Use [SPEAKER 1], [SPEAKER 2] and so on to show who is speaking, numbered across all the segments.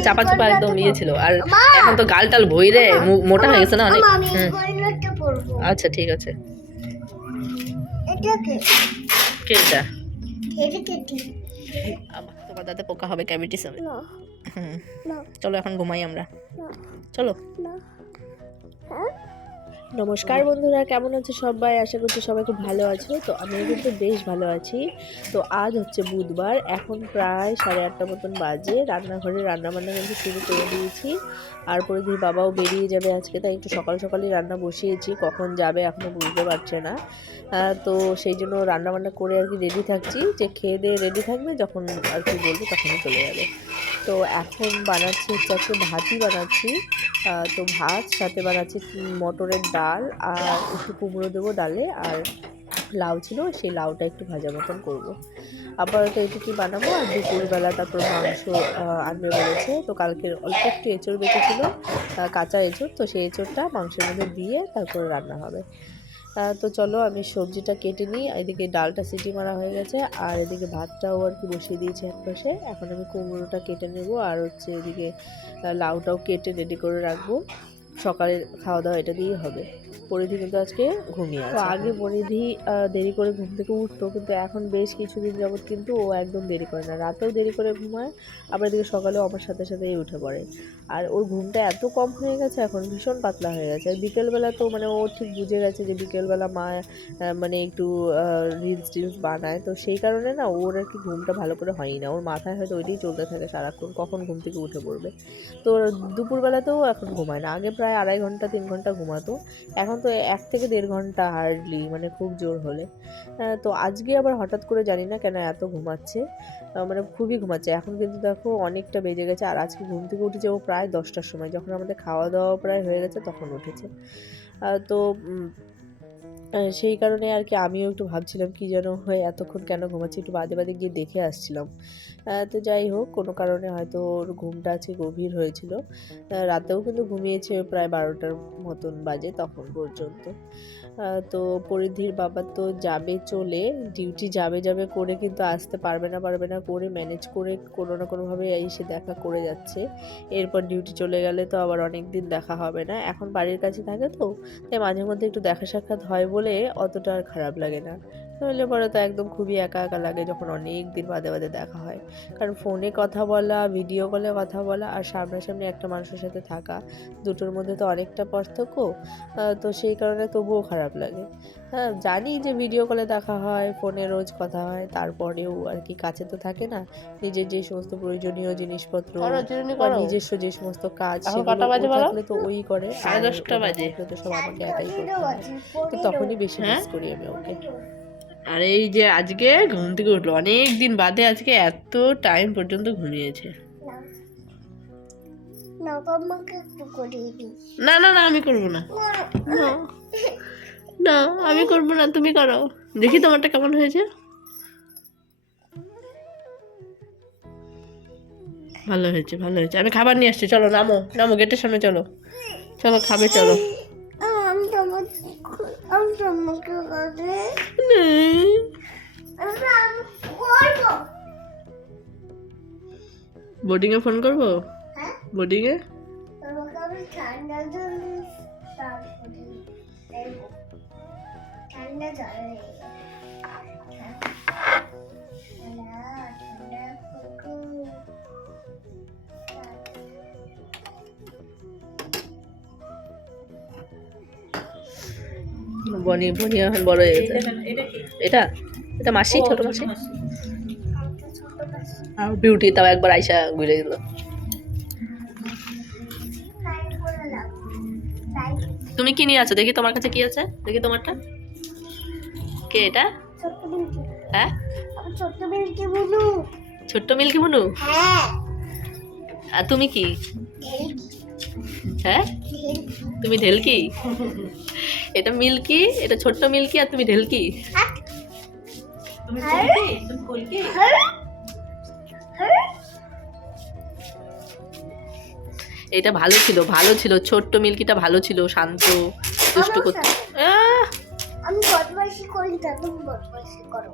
[SPEAKER 1] চাপা চাপা একদম ইয়ে ছিল। আর এখন তো গাল টাল ভইরে মো- মোটা হয়ে গেছে না অনেক? আচ্ছা ঠিক আছে।
[SPEAKER 2] এটাকে।
[SPEAKER 1] কে এটা
[SPEAKER 2] এটাকে কি
[SPEAKER 1] আবার তোমার দাঁতে পোকা হবে ক্যাভিটিস হবে চলো এখন ঘুমাই আমরা। চলো।
[SPEAKER 2] না। হ্যাঁ?
[SPEAKER 3] নমস্কার বন্ধুরা কেমন আছে সবাই? আশা করছি সবাই খুব ভালো আছো। তো আমি কিন্তু বেশ ভালো আছি। তো আজ হচ্ছে বুধবার এখন প্রায় সাড়ে আটটা মতন বাজে। রান্নাঘরে রান্নাবান্না কিন্তু শুরু করে দিয়েছি। আর পরিধির বাবাও বেরিয়ে যাবে আজকে তাই একটু সকাল সকালই রান্না বসিয়েছি। কখন যাবে এখনও বুঝতে পারছে না। তো সেই জন্য রান্নাবান্না করে আর কি রেডি থাকছি। যে খেয়ে দিয়ে রেডি থাকবে যখন আর কি বলবে তখনই চলে যাবে। তো এখন বানাচ্ছি হচ্ছে আজকে ভাতই বানাচ্ছি। তো ভাত সাথে বানাচ্ছি মটরের ডাল আর একটু কুমড়ো দেবো ডালে আর লাউ ছিল, সেই লাউটা একটু ভাজা মতন করব। আপাতত এটুকুই বানাবো আর দুপুরবেলা তারপর মাংস আনবে বলেছে। তো কালকের অল্প একটু এঁচড় বেঁচেছিল কাঁচা এঁচড়, তো সেই এঁচড়টা মাংসের মধ্যে দিয়ে তারপরে রান্না হবে। তো চলো আমি সবজিটা কেটে নিই। এদিকে ডালটা সিটি মারা হয়ে গেছে, আর এদিকে ভাতটাও আর কি বসিয়ে দিয়েছি এক পাশে এখন আমি কুমড়োটা কেটে নেব, আর হচ্ছে এদিকে লাউটাও কেটে রেডি করে রাখব। সকালের খাওয়া দাওয়া এটা দিয়েই হবে। পরিধি কিন্তু আজকে ঘুমিয়ে আছে আগে পরিধি দেরি করে ঘুম থেকে উঠতো কিন্তু এখন বেশ কিছুদিন যাবত কিন্তু ও একদম দেরি করে না। রাতেও দেরি করে ঘুমায় আবার এদিকে সকালেও আমার সাথে সাথেই উঠে পড়ে। আর ওর ঘুমটা এত কম হয়ে গেছে এখন ভীষণ পাতলা হয়ে গেছে। আর বিকেলবেলা তো মানে ও ঠিক বুঝে গেছে যে বিকেলবেলা মা মানে একটু রিলস টিলস বানায়। তো সেই কারণে না ওর আর কি ঘুমটা ভালো করে হয়ই না ওর মাথায় হয়তো ওইটাই চলতে থাকে সারাক্ষণ কখন ঘুম থেকে উঠে পড়বে। তো দুপুরবেলাতেও এখন ঘুমায় না। আগে প্রায় আড়াই ঘণ্টা তিন ঘণ্টা ঘুমাতো। এখন তো এক থেকে দেড় ঘণ্টা হার্ডলি মানে খুব জোর হলে। তো আজকে আবার হঠাৎ করে জানি না কেন এত ঘুমাচ্ছে। মানে খুবই ঘুমাচ্ছে। এখন কিন্তু দেখো অনেকটা বেজে গেছে। আর আজকে ঘুম থেকে উঠেছে ও প্রায় দশটার সময়। যখন আমাদের খাওয়া দাওয়া প্রায় হয়ে গেছে তখন উঠেছে। তো সেই কারণে আর কি আমিও একটু ভাবছিলাম কি যেন হয়ে, এতক্ষণ কেন ঘুমাচ্ছি একটু বাদে বাদে গিয়ে দেখে আসছিলাম। তো যাই হোক, কোনো কারণে হয়তো ওর ঘুমটা আজকে গভীর হয়েছিল। রাতেও কিন্তু ঘুমিয়েছে প্রায় বারোটার মতন বাজে তখন পর্যন্ত। তো পরিধির বাবা তো যাবে চলে ডিউটি যাবে যাবে করে কিন্তু আসতে পারবে না পারবে না করে ম্যানেজ করে কোনো না কোনোভাবে এসে দেখা করে যাচ্ছে। এরপর ডিউটি চলে গেলে তো আবার অনেক দিন দেখা হবে না। এখন বাড়ির কাছে থাকে তো, তাই মাঝে মধ্যে একটু দেখা সাক্ষাৎ হয় বলে অতটা আর খারাপ লাগে না। নইলে পরে তো একদম খুবই একা একা লাগে যখন অনেক দিন বাদে বাদে দেখা হয়। কারণ ফোনে কথা বলা ভিডিও কলে কথা বলা আর সামনাসামনি একটা মানুষের সাথে থাকা দুটোর মধ্যে তো অনেকটা পার্থক্য তো সেই কারণে তবুও খারাপ লাগে। হ্যাঁ জানি যে ভিডিও কলে দেখা হয় ফোনে রোজ কথা হয় তারপরেও আর কি কাছে তো থাকে না। নিজের যে সমস্ত প্রয়োজনীয় জিনিসপত্র বা নিজস্ব যে সমস্ত কাজ সেগুলো
[SPEAKER 1] কটা বাজে
[SPEAKER 3] ও তো ওই করে
[SPEAKER 1] সাড়ে
[SPEAKER 3] আর
[SPEAKER 1] দশটা বাজে।
[SPEAKER 3] তো সব আমাকে একাই করতে হয়। তো তখনই বেশি
[SPEAKER 1] হ্যাঁ?
[SPEAKER 3] মিস করি আমি ওকে।
[SPEAKER 1] আর এই যে আজকে ঘুম থেকে উঠল। অনেক দিন বাদে আজকে এত টাইম পর্যন্ত ঘুমিয়েছে।
[SPEAKER 2] না। না
[SPEAKER 1] না আমি করব না না আমি করব না তুমি করো। দেখি তোমারটা কেমন হয়েছে। ভালো হয়েছে ভালো হয়েছে। আমি খাবার নিয়ে আসছি চলো নামো নামো গেটের সামনে চলো। চলো খাবে চলো।
[SPEAKER 2] আমি তোমাকে করে
[SPEAKER 1] বোর্ডিং এ ফোন করব
[SPEAKER 2] হ্যাঁ
[SPEAKER 1] বোর্ডিং এ
[SPEAKER 2] আমি জল ঠান্ডা জল
[SPEAKER 1] বনি বনি এখন বড় হয়ে গেছে। এটা এটা মাসি ছোট মাসি? আর বিউটি তাও একবার আইসা ঘুরে গেল। তুমি কি নিয়ে আছো? দেখি তোমার কাছে কি আছে। দেখি তোমারটা। কে এটা? হ্যাঁ?
[SPEAKER 2] ছোট্ট
[SPEAKER 1] মিল্কি বুনু
[SPEAKER 2] হ্যাঁ
[SPEAKER 1] আর তুমি কি? হ্যাঁ? তুমি ঢেলকি? এটা মিল্কি এটা ছোট্ট মিল্কি আর তুমি ঢেলকি। এটা ভালো ছিল ভালো ছিল। ছোট্ট মিল্কিটা ভালো ছিল শান্ত দুষ্ট করতে।
[SPEAKER 2] আমি বদমাইশি করি না তুমি বদমাইশি করো।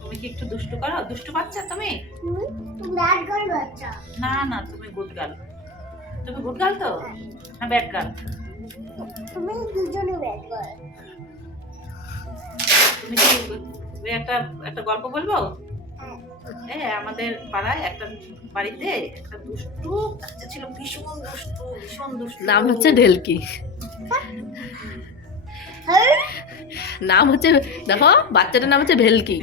[SPEAKER 4] তুমি কি একটু দুষ্ট করো? দুষ্টু বাচ্চা তুমি?
[SPEAKER 2] তুমি ব্যাড গার্ল বাচ্চা।
[SPEAKER 4] না না তুমি গুড গার্ল তুমি গুড গার্ল তো? না ব্যাড গার্ল
[SPEAKER 2] তুমি দুজনে
[SPEAKER 4] তুমি কি একটা একটা গল্প বলব?
[SPEAKER 2] হ্যাঁ।
[SPEAKER 4] আমাদের পাড়ায় একটা বাড়িতে একটা দুষ্টু বাচ্চা ছিল ভীষণ দুষ্টু ভীষণ দুষ্টু।
[SPEAKER 1] নাম হচ্ছে ঢেলকি।
[SPEAKER 2] হ্যাঁ?
[SPEAKER 1] নাম হচ্ছে দেখো বাচ্চাটার নাম হচ্ছে ভেলকি।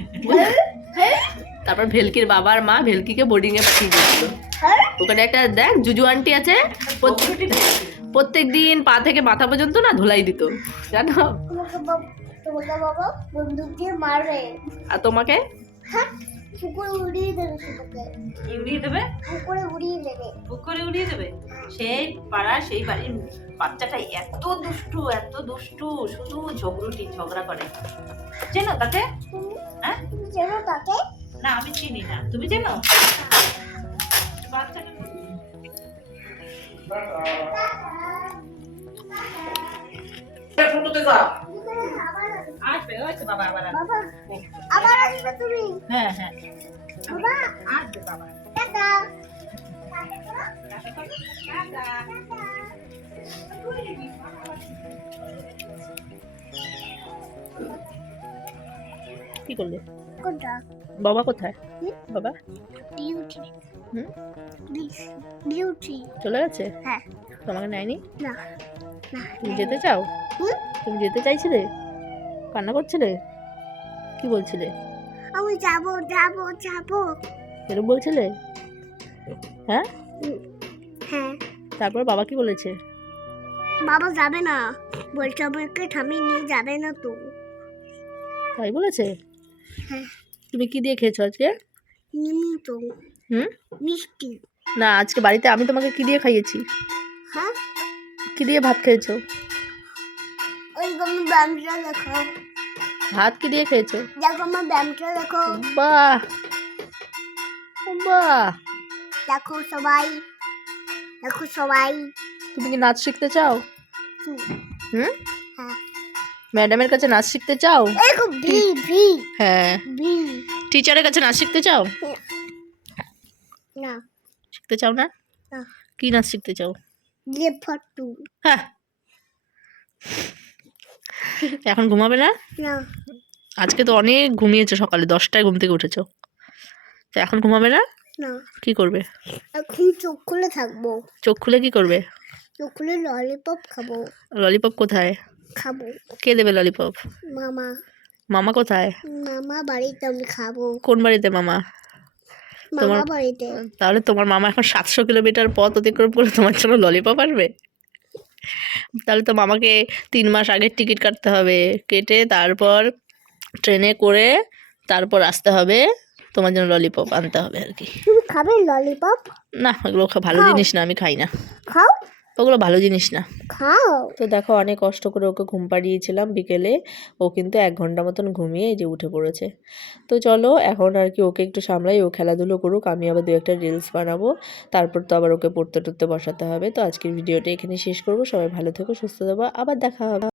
[SPEAKER 1] তারপর ভেলকির বাবার মা ভেলকিকে বোর্ডিং এ পাঠিয়ে দিয়েছিল।
[SPEAKER 2] হ্যাঁ?
[SPEAKER 1] ওখানে একটা দেখ জুজু আন্টি আছে। প্রত্যেক দিন পা থেকে মাথা পর্যন্ত না ধুলাই দিত জানো?
[SPEAKER 2] তোমাকে বাবা বন্দুক দিয়ে মারবে
[SPEAKER 1] আর তোমাকে?
[SPEAKER 2] হ্যাঁ পুকুরে উড়িয়ে দেবে?
[SPEAKER 4] উড়িয়ে দেবে
[SPEAKER 2] পুকুরে উড়িয়ে দেবে?
[SPEAKER 4] উড়িয়ে দেবে সেই পাড়া সেই বাড়ির বাচ্চাটা এত দুষ্টু এত দুষ্টু শুধু ঝগড়ুটি ঝগড়া করে। চেনো তাতে হ্যাঁ?
[SPEAKER 2] তুমি জানো তাকে
[SPEAKER 4] না আমি চিনি না। তুমি চেনো? বাচ্চাটা
[SPEAKER 2] আবার
[SPEAKER 4] আসবে ওই তো বাবা আবার
[SPEAKER 2] আবার আসবে তুমি?
[SPEAKER 4] হ্যাঁ হ্যাঁ।
[SPEAKER 2] বাবা
[SPEAKER 4] আসবে বাবা।
[SPEAKER 2] টাটা।
[SPEAKER 1] কি করলে?
[SPEAKER 2] কোনটা?
[SPEAKER 1] বাবা কোথায়? বাবা?
[SPEAKER 2] ডিউটি
[SPEAKER 1] হুম?
[SPEAKER 2] ডিউটি
[SPEAKER 1] চলে গেছে?
[SPEAKER 2] হ্যাঁ।
[SPEAKER 1] তোমাকে নেয়নি?
[SPEAKER 2] না। না
[SPEAKER 1] তুমি যেতে চাও?
[SPEAKER 2] হুম?
[SPEAKER 1] তুমি যেতে চাইছিলে? কান্না করছিলে? কি বলছিলে?
[SPEAKER 2] আমি যাব যাব যাব।
[SPEAKER 1] এরকম বলছিলে? হ্যাঁ?
[SPEAKER 2] হ্যাঁ।
[SPEAKER 1] তারপর বাবা কি বলেছে?
[SPEAKER 2] বাবা যাবে না। বলছে আমাকে থামিয়ে নিয়ে যাবে না তো।
[SPEAKER 1] তাই বলেছে?
[SPEAKER 2] হ্যাঁ।
[SPEAKER 1] তুমি কি দিয়ে খেয়েছো আজকে? হুম?
[SPEAKER 2] মিষ্টি।
[SPEAKER 1] না আজকে বাড়িতে আমি তোমাকে কি দিয়ে খাইয়েছি?
[SPEAKER 2] হ্যাঁ?
[SPEAKER 1] কি দিয়ে ভাত খেয়েছো? ভাত কি দিয়ে খেয়েছো?
[SPEAKER 2] দেখো আমার ব্যায়ামটা দেখো।
[SPEAKER 1] বাহ! বাহ!
[SPEAKER 2] দেখো সবাই। দেখো সবাই।
[SPEAKER 1] তুমি কি নাচ শিখতে চাও?
[SPEAKER 2] হুম,
[SPEAKER 1] ম্যাডামের কাছে নাচ শিখতে চাও? হ্যাঁ। টিচারের কাছে নাচ শিখতে চাও?
[SPEAKER 2] না।
[SPEAKER 1] শিখতে চাও না? কি নাচ শিখতে চাও? হ্যাঁ। এখন ঘুমাবে না?
[SPEAKER 2] না।
[SPEAKER 1] আজকে তো অনেক ঘুমিয়েছো সকালে দশটায় ঘুম থেকে উঠেছো। তো এখন ঘুমাবে না?
[SPEAKER 2] না।
[SPEAKER 1] কি করবে?
[SPEAKER 2] এখন চোখ খুলে থাকব।
[SPEAKER 1] চোখ খুলে কি করবে?
[SPEAKER 2] চোখ খুলে ললিপপ খাব।
[SPEAKER 1] ললিপপ কোথায়?
[SPEAKER 2] খাব।
[SPEAKER 1] কে দেবে ললিপপ
[SPEAKER 2] মামা।
[SPEAKER 1] মামা কোথায়?
[SPEAKER 2] মামা বাড়িতে আমি খাব।
[SPEAKER 1] কোন বাড়িতে মামা?
[SPEAKER 2] মামা
[SPEAKER 1] তোমার-
[SPEAKER 2] বাড়িতে।
[SPEAKER 1] তাহলে তোমার মামা এখন সাতশো কিলোমিটার পথ অতিক্রম করে তোমার জন্য ললিপপ আসবে তাহলে তো মামাকে তিন মাস আগে টিকিট কাটতে হবে। কেটে তারপর ট্রেনে করে তারপর আসতে হবে। তোমার জন্য ললিপপ আনতে হবে আর কি।
[SPEAKER 2] খাবে ললিপপ
[SPEAKER 1] না ওগুলো ভালো জিনিস না আমি খাই না।
[SPEAKER 2] খাও।
[SPEAKER 1] ওগুলো ভালো জিনিস না।
[SPEAKER 2] খাও।
[SPEAKER 3] তো দেখো অনেক কষ্ট করে ওকে ঘুম পাড়িয়েছিলাম বিকেলে। ও কিন্তু এক ঘণ্টা মতন ঘুমিয়ে এই যে উঠে পড়েছে। তো চলো এখন আর কি ওকে একটু সামলাই ও খেলাধুলো করুক আমি আবার দু একটা রিলস বানাবো। তারপর তো আবার ওকে পড়তে টড়তে বসাতে হবে। তো আজকের ভিডিওটা এখানে শেষ করব। সবাই ভালো থেকো সুস্থ দেবো আবার দেখা হবে।